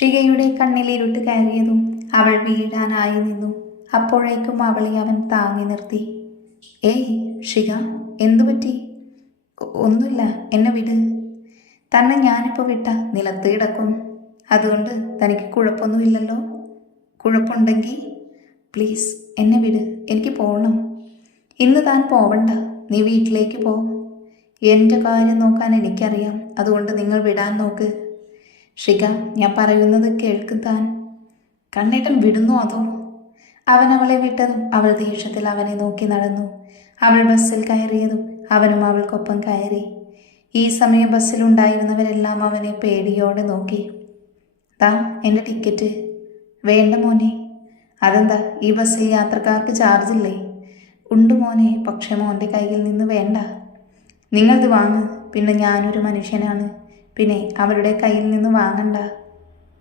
ഷികയുടെ കണ്ണിലിരുട്ട് കയറിയതും അവൾ വീഴാനായി നിന്നു. അപ്പോഴേക്കും അവളെ അവൻ താങ്ങി നിർത്തി. ഏയ് ഷിക എന്തു പറ്റി? ഒന്നുമില്ല എന്നെ വിട്. തന്നെ ഞാനിപ്പോൾ വിട്ട നിലത്ത് കിടക്കും. അതുകൊണ്ട് തനിക്ക് കുഴപ്പമൊന്നുമില്ലല്ലോ. കുഴപ്പമുണ്ടെങ്കിൽ പ്ലീസ് എന്നെ വിട്. എനിക്ക് പോകണം ഇന്ന് താൻ പോവണ്ട. നീ വീട്ടിലേക്ക് പോ. എന്റെ കാര്യം നോക്കാൻ എനിക്കറിയാം. അതുകൊണ്ട് നിങ്ങൾ വിടാൻ നോക്ക്. ഷിക ഞാൻ പറയുന്നത് കേൾക്കും താൻ. കണ്ണേട്ടൻ വിടുന്നു അതോ? അവൻ അവളെ വിട്ടതും അവൾ ദേഷ്യത്തിൽ അവനെ നോക്കി നടന്നു. അവൾ ബസ്സിൽ കയറിയതും അവനും അവൾക്കൊപ്പം കയറി. ഈ സമയം ബസ്സിലുണ്ടായിരുന്നവരെല്ലാം അവനെ പേടിയോടെ നോക്കി. താ എന്റെ ടിക്കറ്റ്. വേണ്ട മോനെ. അതെന്താ ഈ ബസ്സിൽ യാത്രക്കാർക്ക് ചാർജില്ലേ ഉണ്ട് മോനെ പക്ഷേ മോന്റെ കയ്യിൽ നിന്ന് വേണ്ട. നിങ്ങളത് വാങ്ങ് പിന്നെ ഞാനൊരു മനുഷ്യനാണ്. പിന്നെ അവരുടെ കയ്യിൽ നിന്ന് വാങ്ങണ്ട.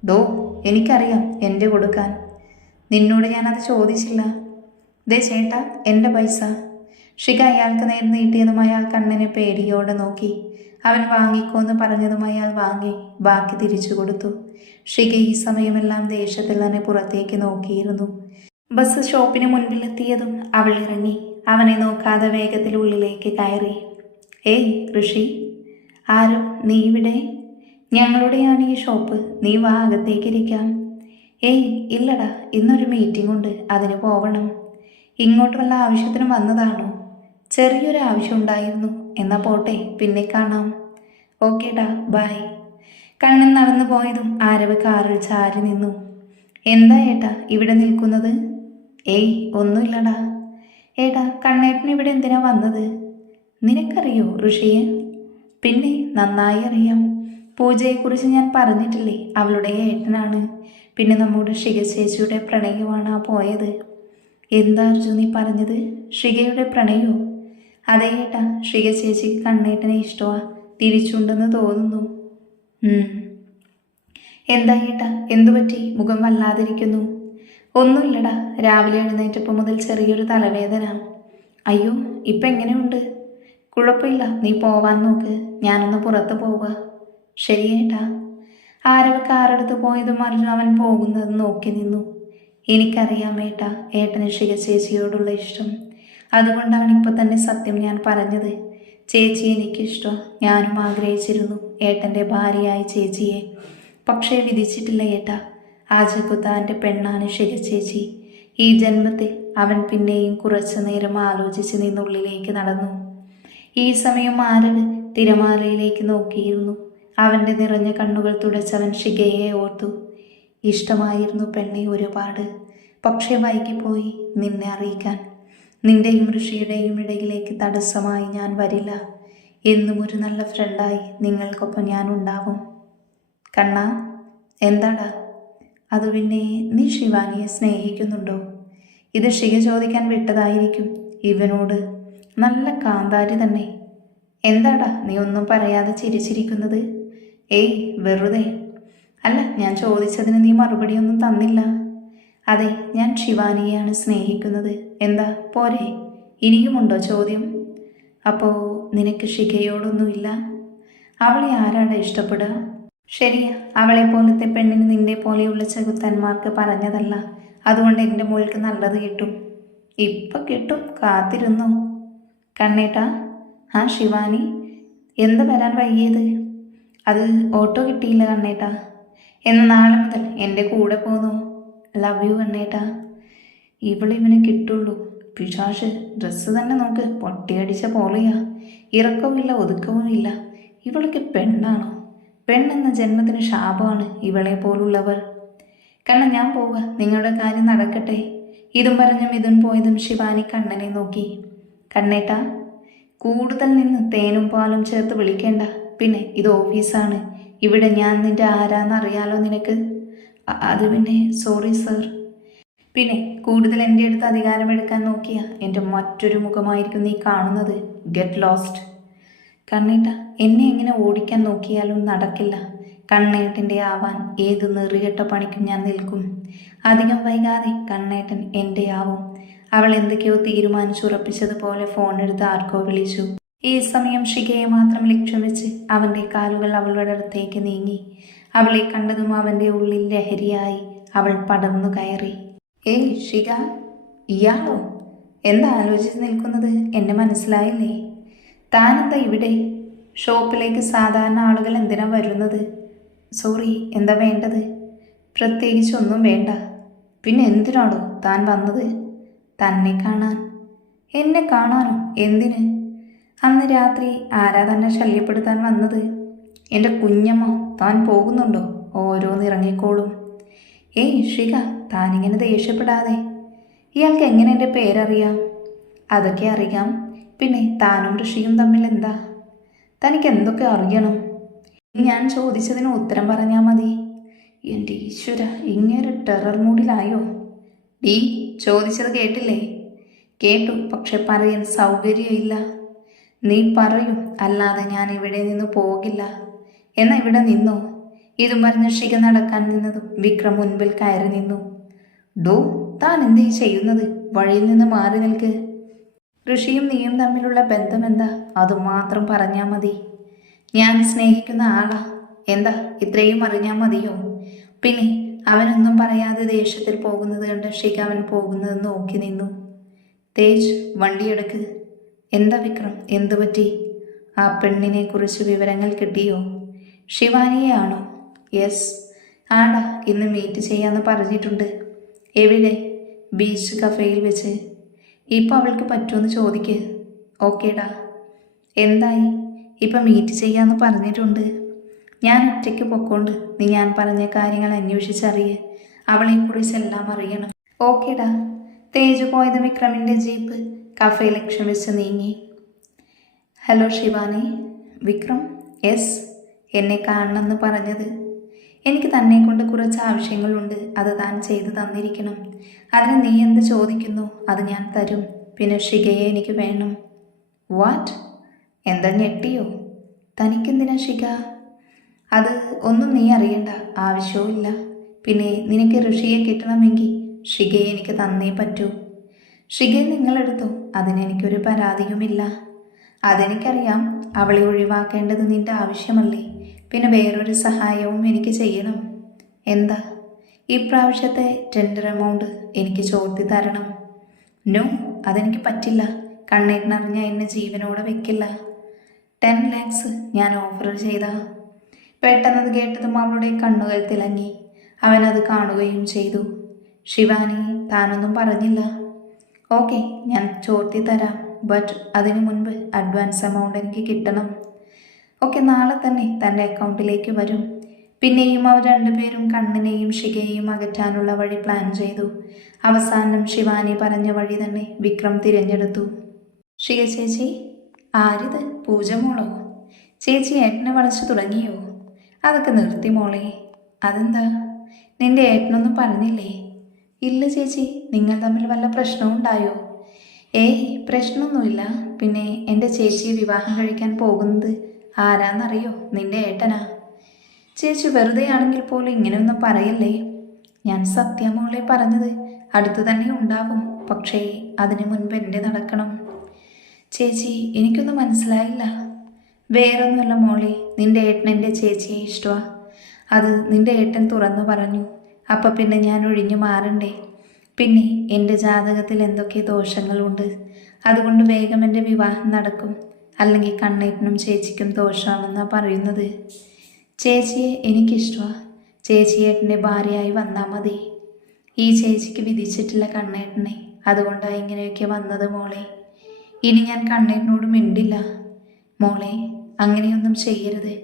ദോ എനിക്കറിയാം എന്റെ കൊടുക്കാൻ. നിന്നോട് ഞാനത് ചോദിച്ചില്ല. ദേ ചേട്ട എന്റെ പൈസ. ഷിക അയാൾക്ക് നേർ നീട്ടിയതും അയാൾ കണ്ണനെ പേടിയോടെ നോക്കി. അവൻ വാങ്ങിക്കോന്ന് പറഞ്ഞതും അയാൾ വാങ്ങി ബാക്കി തിരിച്ചു കൊടുത്തു. ഷിക ഈ സമയമെല്ലാം ദേഷ്യത്തിൽ തന്നെ പുറത്തേക്ക് നോക്കിയിരുന്നു. ബസ് ഷോപ്പിന് മുൻപിലെത്തിയതും അവൾ ഇറങ്ങി. അവനെ നോക്കാതെ വേഗത്തിൽ ഉള്ളിലേക്ക് കയറി. ഏയ് ഋഷി ആരും നീ ഇവിടെ? ഞങ്ങളുടെയാണ് ഈ ഷോപ്പ്. നീ വാ അകത്തേക്കിരിക്കാം ഏയ് ഇല്ലടാ ഇന്നൊരു മീറ്റിംഗ് ഉണ്ട്. അതിന് പോവണം. ഇങ്ങോട്ട് വല്ല ആവശ്യത്തിന് വന്നതാണോ? ചെറിയൊരു ആവശ്യം ഉണ്ടായിരുന്നു. എന്നാൽ പോട്ടെ പിന്നെ കാണാം. ഓക്കേടാ ബൈ. കണ്ണൻ നടന്നു പോയതും ആരവ് കാറിൽ ചാരി നിന്നു. എന്താ ഏട്ടാ ഇവിടെ നിൽക്കുന്നത്? ഏയ് ഒന്നുമില്ലടാ. ഏട്ടാ കണ്ണേട്ടൻ ഇവിടെ എന്തിനാ വന്നത്? നിനക്കറിയോ ഋഷിയെ? പിന്നെ നന്നായി അറിയാം. പൂജയെക്കുറിച്ച് ഞാൻ പറഞ്ഞിട്ടില്ലേ അവളുടെ ഏട്ടനാണ്. പിന്നെ നമ്മുടെ ഷിക ചേച്ചിയുടെ പ്രണയമാണ് ആ പോയത്. എന്താ അർജുൻ നീ പറഞ്ഞത്? ഷികയുടെ പ്രണയോ? അതേ ഏട്ടാ ഷിക ചേച്ചിക്ക് കണ്ണേട്ടനെ ഇഷ്ടമാ തിരിച്ചുണ്ടെന്ന് തോന്നുന്നു. എന്താ ഏട്ടാ എന്തു പറ്റി? മുഖം വല്ലാതിരിക്കുന്നു. ഒന്നുമില്ലടാ രാവിലെ എഴുന്നേറ്റപ്പോൾ മുതൽ ചെറിയൊരു തലവേദന. അയ്യോ ഇപ്പം എങ്ങനെയുണ്ട് കുഴപ്പമില്ല. നീ പോവാൻ നോക്ക്. ഞാനൊന്ന് പുറത്ത് പോവുക. ശരിയേട്ടാ ആരവ് കാറെടുത്ത് പോയതും അർജുൻ അവൻ പോകുന്നത് നോക്കി നിന്നു. എനിക്കറിയാം ഏട്ടാ ഏട്ടന് ശിഖ ചേച്ചിയോടുള്ള ഇഷ്ടം. അതുകൊണ്ടാണ് അവൻ ഇപ്പം തന്നെ സത്യം ഞാൻ പറഞ്ഞത്. ചേച്ചി എനിക്കിഷ്ടം. ഞാനും ആഗ്രഹിച്ചിരുന്നു ഏട്ടന്റെ ഭാര്യയായ ചേച്ചിയെ. പക്ഷേ വിധിച്ചിട്ടില്ല ഏട്ടാ. ആജകുത്താന്റെ പെണ്ണാണ് ശിഖ ചേച്ചി. ഈ ജന്മത്തിൽ അവൻ പിന്നെയും കുറച്ചു നേരം ആലോചിച്ച് നിന്നുള്ളിലേക്ക് നടന്നു. ഈ സമയം ആരവ് തിരമാലയിലേക്ക് നോക്കിയിരുന്നു. അവന്റെ നിറഞ്ഞ കണ്ണുകൾ തുടച്ചവൻ ഷികയെ ഓർത്തു. ഇഷ്ടമായിരുന്നു പെണ്ണെ ഒരുപാട്. പക്ഷേ വൈകിപ്പോയി നിന്നെ അറിയിക്കാൻ. നിന്റെയും ഋഷിയുടെയും ഇടയിലേക്ക് തടസ്സമായി ഞാൻ വരില്ല. എന്നും ഒരു നല്ല ഫ്രണ്ടായി നിങ്ങൾക്കൊപ്പം ഞാൻ ഉണ്ടാവും. കണ്ണ എന്താടാ? അത് പിന്നെ നീ ശിവാനിയെ സ്നേഹിക്കുന്നുണ്ടോ? ഇത് ഷിക ചോദിക്കാൻ വിട്ടതായിരിക്കും. ഇവനോട് നല്ല കാന്താരി തന്നെ. എന്താടാ നീ ഒന്നും പറയാതെ ചിരിച്ചിരിക്കുന്നത്? ഏയ് വെറുതെ. അല്ല ഞാൻ ചോദിച്ചതിന് നീ മറുപടിയൊന്നും തന്നില്ല. അതെ ഞാൻ ശിവാനിയെയാണ് സ്നേഹിക്കുന്നത്. എന്താ പോരെ. ഇനിയുമുണ്ടോ ചോദ്യം? അപ്പോൾ നിനക്ക് ശിഖയോടൊന്നുമില്ല? അവളെ ആരാണ് ഇഷ്ടപ്പെടുക? ശരിയാ അവളെ പോലത്തെ പെണ്ണിന് നിന്നെ പോലെയുള്ള ചെകുത്തന്മാർക്ക് പറഞ്ഞതല്ല. അതുകൊണ്ട് എന്റെ മോൾക്ക് നല്ലത് കിട്ടും. ഇപ്പം കിട്ടും കാത്തിരുന്നു? കണ്ണേട്ടാ ആ ശിവാനി എന്ത് വരാൻ വൈകിയത്? അത് ഓട്ടോ കിട്ടിയില്ല കണ്ണേട്ടാ. എന്ന് നാളെ മുതൽ എന്റെ കൂടെ പോന്നു ലവ് യു കണ്ണേട്ടാ. ഇവളിവിനെ കിട്ടുള്ളൂ. പിശാഷ് ഡ്രസ്സ് തന്നെ നോക്ക്. പൊട്ടിയടിച്ച പോലെയാ ഇറക്കവുമില്ല ഒതുക്കവുമില്ല. ഇവൾക്ക് പെണ്ണാണോ? പെണ്ണെന്ന ജന്മത്തിന് ശാപമാണ് ഇവളെ പോലുള്ളവർ. കണ്ണ ഞാൻ പോവുക നിങ്ങളുടെ കാര്യം നടക്കട്ടെ. ഇതും പറഞ്ഞും ഇതും പോയതും ശിവാനി കണ്ണനെ നോക്കി. കണ്ണേട്ടാ കൂടുതൽ നിന്ന് തേനും പാലും ചേർത്ത് വിളിക്കേണ്ട. പിന്നെ ഇത് ഓഫീസാണ്. ഇവിടെ ഞാൻ നിന്റെ ആരാന്നറിയാലോ നിനക്ക്? അത് പിന്നെ സോറി സർ. പിന്നെ കൂടുതൽ എന്റെ അടുത്ത് അധികാരമെടുക്കാൻ നോക്കിയ എന്റെ മറ്റൊരു മുഖമായിരിക്കും നീ കാണുന്നത്. ഗെറ്റ് ലോസ്റ്റ് കണ്ണേട്ട എന്നെ എങ്ങനെ ഓടിക്കാൻ നോക്കിയാലും നടക്കില്ല. കണ്ണേട്ടന്റെ ആവാൻ ഏത് നെറികെട്ട പണിക്കും ഞാൻ നിൽക്കും. അധികം വൈകാതെ കണ്ണേട്ടൻ എന്റെ ആവും. അവൾ എന്തൊക്കെയോ തീരുമാനിച്ചുറപ്പിച്ചതുപോലെ ഫോൺ എടുത്ത് ആർക്കോ വിളിച്ചു. ഈ സമയം ഷികയെ മാത്രം ലക്ഷ്യം വെച്ച് അവന്റെ കാലുകൾ അവളുടെ അടുത്തേക്ക് നീങ്ങി. അവളെ കണ്ടതും അവന്റെ ഉള്ളിൽ ലഹരിയായി അവൾ പടർന്നു കയറി. ഏയ് ഷിക ഇയാളോ? എന്താ ആലോചിച്ച് നിൽക്കുന്നത്? എന്നെ മനസ്സിലായില്ലേ? താനെന്താ ഇവിടെ? ഷോപ്പിലേക്ക് സാധാരണ ആളുകൾ എന്തിനാ വരുന്നത്? സോറി എന്താ വേണ്ടത്? പ്രത്യേകിച്ചൊന്നും വേണ്ട. പിന്നെ എന്തിനാണോ താൻ വന്നത്? തന്നെ കാണാൻ. എന്നെ കാണാനോ? എന്തിന്? അന്ന് രാത്രി ആരാ തന്നെ ശല്യപ്പെടുത്താൻ വന്നത്? എന്റെ കുഞ്ഞമ്മ താൻ പോകുന്നുണ്ടോ? ഓരോന്ന് ഇറങ്ങിക്കോളും. ഏയ് ഷിക താനിങ്ങനെ ദേഷ്യപ്പെടാതെ. ഇയാൾക്ക് എങ്ങനെ എന്റെ പേരറിയാം? അതൊക്കെ അറിയാം. പിന്നെ താനും ഋഷിയും തമ്മിൽ എന്താ? തനിക്ക് എന്തൊക്കെ അറിയണം? ഞാൻ ചോദിച്ചതിന് ഉത്തരം പറഞ്ഞാൽ മതി. എന്റെ ഈശ്വര ഇങ്ങനെ ടെറർ മൂഡിലായോ ഡീ ചോദിച്ചത് കേട്ടില്ലേ? കേട്ടു പക്ഷെ പറയാൻ സൗകര്യമില്ല. നീ പറയും അല്ലാതെ ഞാൻ ഇവിടെ നിന്ന് പോകില്ല. എന്നാ ഇവിടെ നിന്നു? ഇതും പറഞ്ഞ് ശിഖ നടക്കാൻ നിന്നതും വിക്രം മുൻപിൽ കയറി നിന്നു. ഡോ താൻ എന്തേ ചെയ്യുന്നത്? വഴിയിൽ നിന്ന് മാറി നിൽക്ക്. ഋഷിയും നീയും തമ്മിലുള്ള ബന്ധം എന്താ? അതുമാത്രം പറഞ്ഞാൽ മതി. ഞാൻ സ്നേഹിക്കുന്ന ആളാ. എന്താ ഇത്രയും അറിഞ്ഞാൽ മതിയോ? പിന്നെ അവനൊന്നും പറയാതെ ദേഷ്യത്തിൽ പോകുന്നത് കണ്ട് ഷിക അവൻ പോകുന്നത് നോക്കി നിന്നു. തേജ് വണ്ടിയെടുക്ക് എന്താ വിക്രം? എന്തു പറ്റി? ആ പെണ്ണിനെ കുറിച്ച് വിവരങ്ങൾ കിട്ടിയോ? ശിവാനിയെയാണോ യെസ്. ആടാ ഇന്ന് മീറ്റ് ചെയ്യാന്ന് പറഞ്ഞിട്ടുണ്ട്. എവിടെ? ബീച്ച് കഫേയിൽ വെച്ച്. ഇപ്പം അവൾക്ക് പറ്റുമെന്ന് ചോദിക്ക്. ഓക്കേടാ. എന്തായി? ഇപ്പം മീറ്റ് ചെയ്യാന്ന് പറഞ്ഞിട്ടുണ്ട്. ഞാൻ ഒറ്റയ്ക്ക് പൊക്കോണ്ട് നീ ഞാൻ പറഞ്ഞ കാര്യങ്ങൾ അന്വേഷിച്ചറിയ് അവളെക്കുറിച്ചെല്ലാം അറിയണം. ഓക്കേടാ. തേജ് പോയത് വിക്രമിന്റെ ജീപ്പ്. കഫേ ലക്ഷ്യം വെച്ച് നീങ്ങി. ഹലോ ശിവാനി. വിക്രം? എസ് എന്നെ കാണണമെന്ന് പറഞ്ഞത്. എനിക്ക് തന്നെ കൊണ്ട് കുറച്ച് ആവശ്യങ്ങളുണ്ട്. അത് താൻ ചെയ്തു തന്നിരിക്കണം. അതിന് നീ എന്ത് ചോദിക്കുന്നു? അത് ഞാൻ തരും. പിന്നെ ഷികയെ എനിക്ക് വേണം. വാട്ട്? എന്താ ഞെട്ടിയോ? തനിക്കെന്തിനാ ഷിക അത് ഒന്നും നീ അറിയണ്ട. ആവശ്യവുമില്ല. പിന്നെ നിനക്ക് ഋഷിയെ കിട്ടണമെങ്കിൽ ഷികയെ എനിക്ക് തന്നേ പറ്റൂ. ഷികയെ നിങ്ങളെടുത്തോ. അതിനെനിക്കൊരു പരാതിയുമില്ല. അതെനിക്കറിയാം. അവളെ ഒഴിവാക്കേണ്ടത് നിന്റെ ആവശ്യമല്ലേ. പിന്നെ വേറൊരു സഹായവും എനിക്ക് ചെയ്യണം. എന്താ? ഇപ്രാവശ്യത്തെ ടെൻഡർ എമൗണ്ട് എനിക്ക് ചോർത്തി തരണം. നോ അതെനിക്ക് പറ്റില്ല. കണ്ണേറ്റിനറിഞ്ഞ എന്നെ ജീവനോടെ വെക്കില്ല. ടെൻ ലാക്സ് ഞാൻ ഓഫർ ചെയ്ത. പെട്ടെന്നത് കേട്ടതും അവളുടെ കണ്ണുകൾ തിളങ്ങി. അവനത് കാണുകയും ചെയ്തു. ശിവാനി താനൊന്നും പറഞ്ഞില്ല. ഓക്കെ ഞാൻ ചോർത്തി തരാം. ബട്ട് അതിനു മുൻപ് അഡ്വാൻസ് എമൗണ്ട് എനിക്ക് കിട്ടണം. ഓക്കെ നാളെ തന്നെ തന്റെ അക്കൗണ്ടിലേക്ക് വരും. പിന്നെയും അവർ രണ്ടുപേരും കണ്ണിനെയും ഷികയെയും അകറ്റാനുള്ള വഴി പ്ലാൻ ചെയ്തു. അവസാനം ശിവാനി പറഞ്ഞ വഴി തന്നെ വിക്രം തിരഞ്ഞെടുത്തു. ഷിക ചേച്ചി ആരിത്? പൂജമോളോ ചേച്ചി ഏട്ടനെ വളച്ചു തുടങ്ങിയോ? അതൊക്കെ നിർത്തി മോളെ. അതെന്താ? നിന്റെ ഏട്ടനൊന്നും പറഞ്ഞില്ലേ? ഇല്ല ചേച്ചി നിങ്ങൾ തമ്മിൽ വല്ല പ്രശ്നവും ഉണ്ടായോ? ഏയ് പ്രശ്നമൊന്നുമില്ല. പിന്നെ എന്റെ ചേച്ചിയെ വിവാഹം കഴിക്കാൻ പോകുന്നത് ആരാന്നറിയോ? നിന്റെ ഏട്ടനാ? ചേച്ചി വെറുതെ ആണെങ്കിൽ പോലും ഇങ്ങനെയൊന്നും പറയല്ലേ? ഞാൻ സത്യമോളെ പറഞ്ഞത്. അടുത്തു തന്നെ ഉണ്ടാവും. പക്ഷേ അതിനു മുൻപ് എന്റെ നടക്കണം. ചേച്ചി എനിക്കൊന്നും മനസ്സിലായില്ല. വേറൊന്നുമല്ല മോളെ നിന്റെ ഏട്ടൻ എന്റെ ചേച്ചിയെ ഇഷ്ടമാ അത് നിന്റെ ഏട്ടൻ തുറന്നു പറഞ്ഞു. അപ്പം പിന്നെ ഞാൻ ഒഴിഞ്ഞു മാറണ്ടേ? പിന്നെ എന്റെ ജാതകത്തിൽ എന്തൊക്കെ ദോഷങ്ങളുണ്ട്? അതുകൊണ്ട് വേഗം എന്റെ വിവാഹം നടക്കും. അല്ലെങ്കിൽ കണ്ണേറ്റനും ചേച്ചിക്കും ദോഷമാണെന്നാണ് പറയുന്നത്. ചേച്ചിയെ എനിക്കിഷ്ടമാണ് ചേച്ചിയേട്ടന്റെ ഭാര്യയായി വന്നാൽ മതി. ഈ ചേച്ചിക്ക് വിധിച്ചിട്ടില്ല കണ്ണേട്ടനെ. അതുകൊണ്ടാണ് ഇങ്ങനെയൊക്കെ വന്നത് മോളെ. ഇനി ഞാൻ കണ്ണേട്ടനോട് മിണ്ടില്ല. മോളെ അങ്ങനെയൊന്നും ചെയ്യരുത്.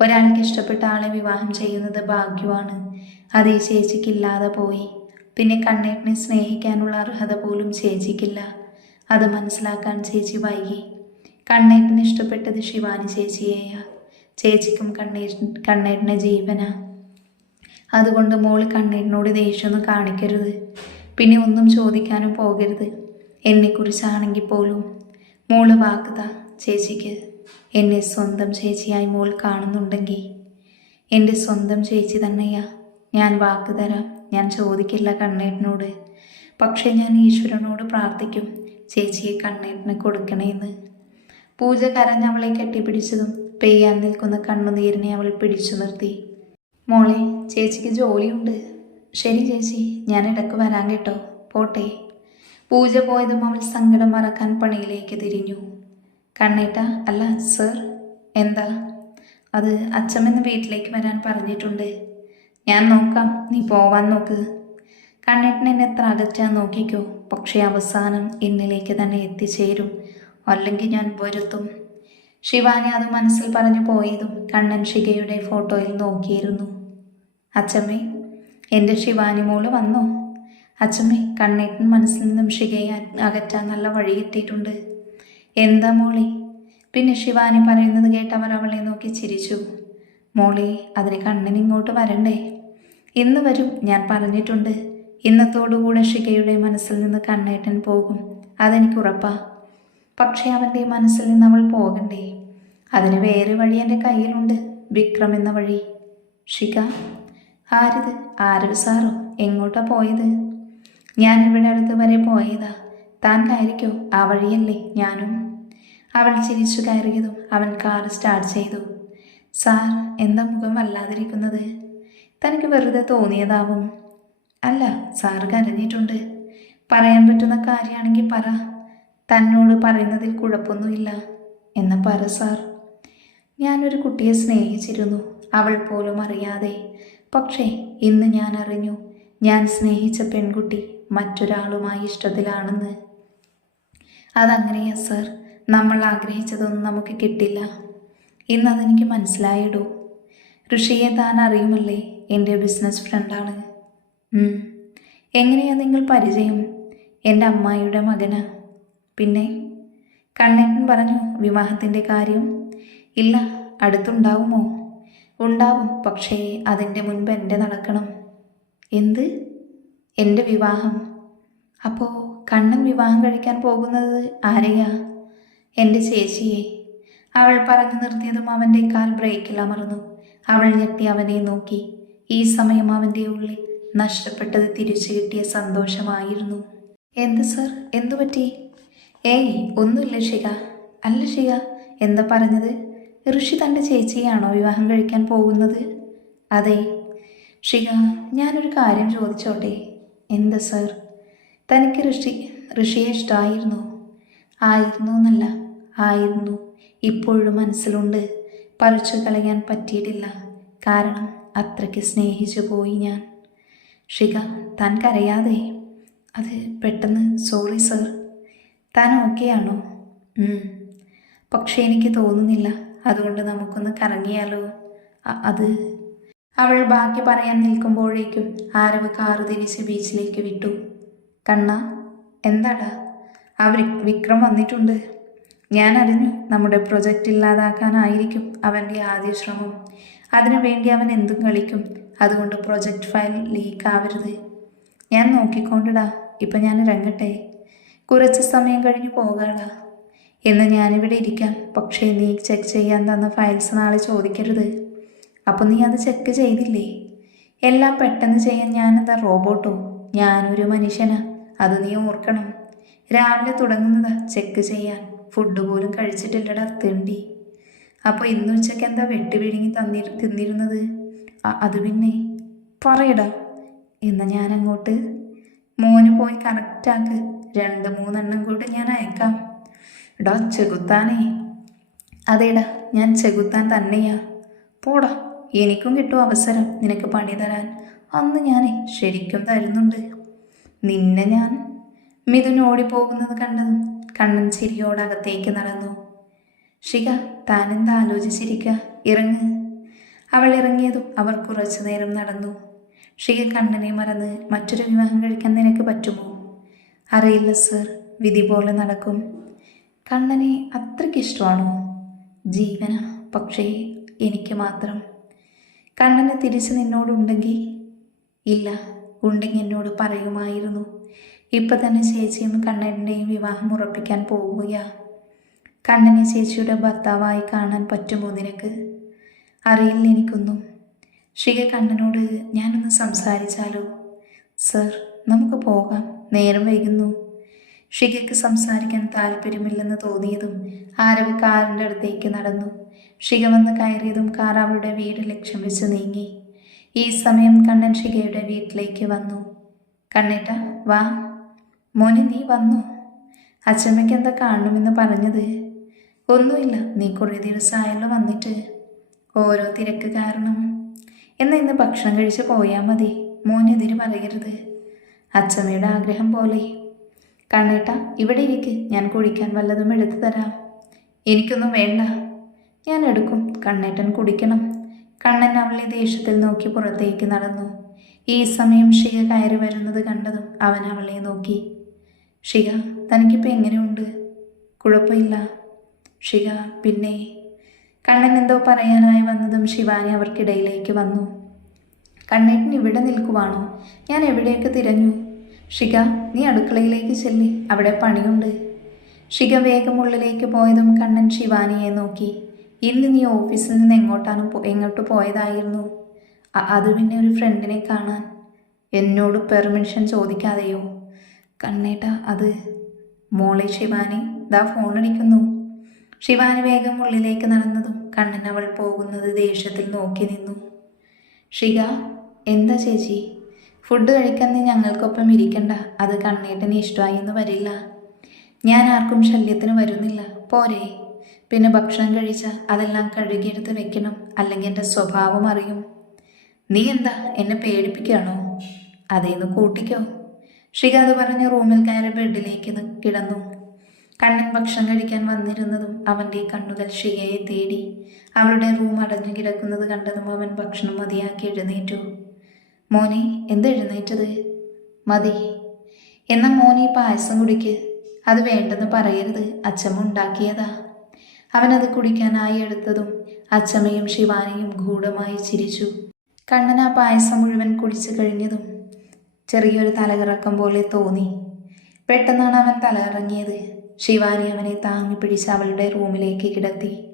ഒരാൾക്ക് ഇഷ്ടപ്പെട്ട ആളെ വിവാഹം ചെയ്യുന്നത് ഭാഗ്യമാണ്. അത് ഈ ചേച്ചിക്കില്ലാതെ പോയി. പിന്നെ കണ്ണേട്ടനെ സ്നേഹിക്കാനുള്ള അർഹത പോലും ചേച്ചിക്കില്ല. അത് മനസ്സിലാക്കാൻ ചേച്ചി വൈകി. കണ്ണേട്ടന് ഇഷ്ടപ്പെട്ടത് ശിവാനി ചേച്ചിയെയാ. ചേച്ചിക്കും കണ്ണേ കണ്ണേട്ടിന്റെ ജീവന. അതുകൊണ്ട് മോൾ കണ്ണേട്ടനോട് ദേഷ്യമൊന്നും കാണിക്കരുത്. പിന്നെ ഒന്നും ചോദിക്കാനും പോകരുത്. എന്നെക്കുറിച്ചാണെങ്കിൽ പോലും. മോൾ വാക്കുതാ ചേച്ചിക്ക് എന്നെ സ്വന്തം ചേച്ചിയായി മോൾ കാണുന്നുണ്ടെങ്കിൽ എന്റെ സ്വന്തം ചേച്ചി തന്നെയാ. ഞാൻ വാക്ക് തരാം. ഞാൻ ചോദിക്കില്ല കണ്ണേട്ടനോട്. പക്ഷേ ഞാൻ ഈശ്വരനോട് പ്രാർത്ഥിക്കും ചേച്ചിയെ കണ്ണേട്ടന് കൊടുക്കണേന്ന്. പൂജ കരഞ്ഞവളെ കെട്ടിപ്പിടിച്ചതും പെയ്യാൻ നിൽക്കുന്ന കണ്ണുനീരിനെ അവൾ പിടിച്ചു നിർത്തി. മോളെ ചേച്ചിക്ക് ജോലിയുണ്ട്. ശരി ചേച്ചി ഞാൻ ഇടയ്ക്ക് വരാൻ കേട്ടോ. പോട്ടെ. പൂജ പോയതും അവൾ സങ്കടം മറക്കാൻ പണിയിലേക്ക് തിരിഞ്ഞു. കണ്ണേട്ട അല്ല സർ എന്താ? അത് അച്ഛമെന്ന് വീട്ടിലേക്ക് വരാൻ പറഞ്ഞിട്ടുണ്ട്. ഞാൻ നോക്കാം നീ പോവാൻ നോക്ക്. കണ്ണേട്ടൻ എന്നെ എത്ര അകറ്റാൻ നോക്കിക്കോ പക്ഷേ അവസാനം എന്നിലേക്ക് തന്നെ എത്തിച്ചേരും. അല്ലെങ്കിൽ ഞാൻ വരുത്തും. ശിവാനി അത് മനസ്സിൽ പറഞ്ഞു പോയതും കണ്ണൻ ശിഖയുടെ ഫോട്ടോയിൽ നോക്കിയിരുന്നു. അച്ചമ്മേ എന്റെ ശിവാനി മോൾ വന്നോ? അച്ചമ്മേ കണ്ണേട്ടൻ മനസ്സിൽ നിന്നും ശിഖയെ അകറ്റാൻ നല്ല വഴി കിട്ടിയിട്ടുണ്ട്. എന്താ മോളി? പിന്നെ ശിവാനി പറയുന്നത് കേട്ട് അവർ അവളെ നോക്കി ചിരിച്ചു. മോളി അതിന് കണ്ണിനിങ്ങോട്ട് വരണ്ടേ? ഇന്ന് വരും ഞാൻ പറഞ്ഞിട്ടുണ്ട്. ഇന്നത്തോടുകൂടെ ഷികയുടെ മനസ്സിൽ നിന്ന് കണ്ണേട്ടൻ പോകും. അതെനിക്ക് ഉറപ്പാ. പക്ഷേ അവന്റെ മനസ്സിൽ നിന്ന് അവൾ പോകണ്ടേ? അതിന് വേറെ വഴി എന്റെ കയ്യിലുണ്ട്. വിക്രം എന്ന വഴി. ഷിക ആരിത്? ആരവ് സാറോ? എങ്ങോട്ടാ പോയത്? ഞാൻ ഇവിടെ അടുത്ത് വരെ പോയതാ. താൻ കയറിക്കോ? ആ വഴിയല്ലേ ഞാനും. അവൾ ചിരിച്ചു കയറിയതും അവൻ കാർ സ്റ്റാർട്ട് ചെയ്തു. സാർ എന്താ മുഖം വല്ലാതിരിക്കുന്നത്? തനിക്ക് വെറുതെ തോന്നിയതാവും. അല്ല സാർ കരഞ്ഞിട്ടുണ്ട്. പറയാൻ പറ്റുന്ന കാര്യമാണെങ്കിൽ പറ. തന്നോട് പറയുന്നതിൽ കുഴപ്പമൊന്നുമില്ല. എന്ന പറ സാർ. ഞാനൊരു കുട്ടിയെ സ്നേഹിച്ചിരുന്നു. അവൾ പോലും അറിയാതെ. പക്ഷേ ഇന്ന് ഞാൻ അറിഞ്ഞു. ഞാൻ സ്നേഹിച്ച പെൺകുട്ടി മറ്റൊരാളുമായി ഇഷ്ടത്തിലാണെന്ന്. അതങ്ങനെയാ സർ. നമ്മൾ ആഗ്രഹിച്ചതൊന്നും നമുക്ക് കിട്ടില്ല. ഇന്നതെനിക്ക് മനസ്സിലായിടൂ? ഋഷിയെ താൻ അറിയുമല്ലേ? എന്റെ ബിസിനസ് ഫ്രണ്ടാണ് എങ്ങനെയാണ് എങ്ങനെയാ നിങ്ങൾ പരിചയം? എന്റെ അമ്മായിയുടെ മകന്. പിന്നെ? കണ്ണേട്ടൻ പറഞ്ഞു വിവാഹത്തിന്റെ കാര്യം? ഇല്ല അടുത്തുണ്ടാവുമോ? ഉണ്ടാവും പക്ഷേ അതിന്റെ മുൻപ് എന്റെ നടക്കണം. എന്ത്? എന്റെ വിവാഹം? അപ്പോൾ കണ്ണൻ വിവാഹം കഴിക്കാൻ പോകുന്നത് ആരെയാ? എന്റെ ചേച്ചിയെ. അവൾ പറഞ്ഞു നിർത്തിയതും അവന്റെ കാൽ ബ്രേക്കിൽ അമർന്നു. അവൾ ഞെട്ടി അവനെ നോക്കി. ഈ സമയം അവന്റെ ഉള്ളിൽ നഷ്ടപ്പെട്ടത് തിരിച്ചു കിട്ടിയ സന്തോഷമായിരുന്നു. എന്ത് സർ? എന്തു പറ്റി? ഏയ് ഒന്നുമില്ല ഷിക. അല്ല ഷിക എന്താ പറഞ്ഞത്? ഋഷി തന്റെ ചേച്ചിയാണോ വിവാഹം കഴിക്കാൻ പോകുന്നത്? അതെ. ഷിക ഞാനൊരു കാര്യം ചോദിച്ചോട്ടെ. എന്താ സർ? തനിക്ക് ഋഷി ഋഷിയെ ഇഷ്ടമായിരുന്നു ആയിരുന്നു എന്നല്ല. ആയിരുന്നു. ഇപ്പോഴും മനസ്സിലുണ്ട്. പറിച്ചു കളയാൻ പറ്റിയിട്ടില്ല. കാരണം അത്രയ്ക്ക് സ്നേഹിച്ചു പോയി ഞാൻ. ഷിക താൻ കരയാതെ. അത് പെട്ടെന്ന് സോറി സർ. താൻ ഓക്കെയാണോ. പക്ഷേ എനിക്ക് തോന്നുന്നില്ല. അതുകൊണ്ട് നമുക്കൊന്ന് കറങ്ങിയാലോ? അത് അവൾ ബാക്കി പറയാൻ നിൽക്കുമ്പോഴേക്കും ആരവ് കാറ് തിരിച്ച് ബീച്ചിലേക്ക് വിട്ടു. കണ്ണ എന്താടാ? ആ വിക്രം വന്നിട്ടുണ്ട്. ഞാൻ അറിഞ്ഞു നമ്മുടെ പ്രൊജക്റ്റ് ഇല്ലാതാക്കാനായിരിക്കും അവന്റെ ആദ്യ ശ്രമം. അതിനുവേണ്ടി അവൻ എന്തും കളിക്കും. അതുകൊണ്ട് പ്രൊജക്റ്റ് ഫയൽ ലീക്ക് ആവരുത് ഞാൻ നോക്കിക്കൊണ്ടിടാ ഇപ്പം ഞാൻ ഇറങ്ങട്ടെ. കുറച്ച് സമയം കഴിഞ്ഞ് പോകാടാ. എന്ന് ഞാനിവിടെ ഇരിക്കാം. പക്ഷേ നീ ചെക്ക് ചെയ്യാൻ തന്ന ഫയൽസ് നാളെ ചോദിക്കരുത്. അപ്പോൾ നീ അത് ചെക്ക് ചെയ്തില്ലേ? എല്ലാം പെട്ടെന്ന് ചെയ്യാൻ ഞാനെന്താ റോബോട്ടോ? ഞാനൊരു മനുഷ്യനാ. അത് നീ ഓർക്കണം. രാവിലെ തുടങ്ങുന്നതാ ചെക്ക് ചെയ്യാൻ. ഫുഡ് പോലും കഴിച്ചിട്ടില്ലടാ തിണ്ടി. അപ്പോൾ ഇന്ന് ഉച്ചയ്ക്ക് എന്താ വെട്ടി വിഴുങ്ങി തന്നി തിന്നിരുന്നത്? അത് പിന്നെ. പറയടാ. ഇന്ന് ഞാൻ അങ്ങോട്ട് മോന് പോയി കറക്റ്റാക്ക് രണ്ട് മൂന്നെണ്ണം കൂടെ ഞാൻ അയക്കാം. എടാ ചെകുത്താനേ. അതേടാ ഞാൻ ചെകുത്താൻ തന്നെയാ. പോടാ എനിക്കും കിട്ടും അവസരം നിനക്ക് പണി തരാൻ. അന്ന് ഞാൻ ശരിക്കും തരുന്നുണ്ട്. നിന്നെ ഞാൻ മിഥുൻ ഓടിപ്പോകുന്നത് കണ്ടതും കണ്ണൻ ചിരിയോടകത്തേക്ക് നടന്നു. ഷിക താനെന്താ ആലോചിച്ചിരിക്ക? ഇറങ്ങ്. അവൾ ഇറങ്ങിയതും അവർ കുറച്ചു നേരം നടന്നു. ഷിക കണ്ണനെ മറന്ന് മറ്റൊരു വിവാഹം കഴിക്കാൻ നിനക്ക് പറ്റുമോ? അറിയില്ല സർ. വിധി പോലെ നടക്കും. കണ്ണനെ അത്രയ്ക്ക് ഇഷ്ടമാണോ? ജീവന പക്ഷേ എനിക്ക് മാത്രം. കണ്ണനെ തിരിച്ച് നിന്നോടുണ്ടെങ്കിൽ? ഇല്ല ഉണ്ടെങ്കിൽ എന്നോട് പറയുമായിരുന്നു. ഇപ്പം തന്നെ ചേച്ചിയും കണ്ണന്റെയും വിവാഹം ഉറപ്പിക്കാൻ പോവുകയാ. കണ്ണനെ ചേച്ചിയുടെ ഭർത്താവായി കാണാൻ പറ്റുമോ നിനക്ക്? അറിയില്ല എനിക്കൊന്നും. ഷിക കണ്ണനോട് ഞാനൊന്ന് സംസാരിച്ചാലോ? സർ നമുക്ക് പോകാം. നേരം വൈകുന്നു. ഷികയ്ക്ക് സംസാരിക്കാൻ താല്പര്യമില്ലെന്ന് തോന്നിയതും ആരവ് കാറിന്റെ അടുത്തേക്ക് നടന്നു. ഷിക വന്ന് കയറിയതും കാർ അവളുടെ വീട് ലക്ഷ്യം വെച്ച് നീങ്ങി. ഈ സമയം കണ്ണൻ ഷികയുടെ വീട്ടിലേക്ക് വന്നു. കണ്ണേട്ട വാ. മോനെ നീ വന്നു? അച്ഛമ്മയ്ക്ക് എന്താ കാണണമെന്ന് പറഞ്ഞത്? ഒന്നുമില്ല നീ കുറേ ദിവസമായല്ലോ വന്നിട്ട്. ഓരോ തിരക്ക് കാരണം. എന്നാൽ ഇന്ന് ഭക്ഷണം കഴിച്ച് പോയാൽ മതി. മോനെതിര് പറയരുത്. അച്ഛമ്മയുടെ ആഗ്രഹം പോലെ. കണ്ണേട്ട ഇവിടെ ഇരിക്ക്. ഞാൻ കുടിക്കാൻ വല്ലതും എടുത്തു തരാം. എനിക്കൊന്നും വേണ്ട. ഞാൻ എടുക്കും. കണ്ണേട്ടൻ കുടിക്കണം. കണ്ണൻ അവളെ ദേഷ്യത്തിൽ നോക്കി പുറത്തേക്ക് നടന്നു. ഈ സമയം ഷിക കയറി വരുന്നത് കണ്ടതും അവൻ അവളെ നോക്കി. ഷിക തനിക്കിപ്പോൾ എങ്ങനെയുണ്ട്? കുഴപ്പമില്ല. ഷിക പിന്നെ? കണ്ണൻ എന്തോ പറയാനായി വന്നതും ശിവാനി അവർക്കിടയിലേക്ക് വന്നു. കണ്ണേട്ടൻ ഇവിടെ നിൽക്കുവാണോ? ഞാൻ എവിടെയൊക്കെ തിരഞ്ഞു? ഷിക നീ അടുക്കളയിലേക്ക് ചെല്ലി. അവിടെ പണിയുണ്ട്. ഷിക വേഗം ഉള്ളിലേക്ക് പോയതും കണ്ണൻ ശിവാനിയെ നോക്കി. ഇന്ന് നീ ഓഫീസിൽ നിന്ന് എങ്ങോട്ടാണ് എങ്ങോട്ട് പോയതായിരുന്നു? അത് പിന്നെ ഒരു ഫ്രണ്ടിനെ കാണാൻ. എന്നോട് പെർമിഷൻ ചോദിക്കാതെയോ? കണ്ണേട്ട അത് മോളെ ശിവാനി. ദാ ഫോണടിക്കുന്നു. ശിവാനി വേഗം ഉള്ളിലേക്ക് നടന്നതും കണ്ണൻ അവൾ പോകുന്നത് ദേഷ്യത്തിൽ നോക്കി നിന്നു. ഷിക എന്താ ചേച്ചി? ഫുഡ് കഴിക്കാൻ നീ ഞങ്ങൾക്കൊപ്പം ഇരിക്കണ്ട. അത് കണ്ണേട്ടന് ഇഷ്ടമായി എന്ന് വരില്ല. ഞാൻ ആർക്കും ശല്യത്തിന് വരുന്നില്ല. പോരെ. പിന്നെ ഭക്ഷണം കഴിച്ച അതെല്ലാം കഴുകിയെടുത്ത് വെക്കണം. അല്ലെങ്കിൽ എന്റെ സ്വഭാവം അറിയും. നീ എന്താ എന്നെ പേടിപ്പിക്കുകയാണോ? അതേന്ന് കൂട്ടിക്കോ. അത് പറഞ്ഞ് റൂമിൽ കയറി ബെഡിലേക്ക് കിടന്നു. കണ്ണൻ ഭക്ഷണം കഴിക്കാൻ വന്നിരുന്നതും അവന്റെ കണ്ണുകൾ ഷികയെ തേടി. അവളുടെ റൂം അടഞ്ഞു കിടക്കുന്നത് കണ്ടതും അവൻ ഭക്ഷണം മതിയാക്കി എഴുന്നേറ്റു. മോനെ എന്തെഴുന്നേറ്റത് മതി. എന്നാ മോനെ പായസം കുടിക്ക്. അത് വേണ്ടെന്ന് പറയരുത്. അച്ഛമ്മ ഉണ്ടാക്കിയതാ. അവനത് കുടിക്കാനായി എടുത്തതും അച്ഛമ്മയും ശിവാനിയും ഗൂഢമായി ചിരിച്ചു. കണ്ണൻ ആ പായസം മുഴുവൻ കുടിച്ചു കഴിഞ്ഞതും ചെറിയൊരു തലകറക്കം പോലെ തോന്നി. പെട്ടെന്നാണ് അവൻ തലകറങ്ങിയത്. ശിവാനി അവനെ താങ്ങി പിടിച്ച് അവളുടെ റൂമിലേക്ക് കിടത്തി.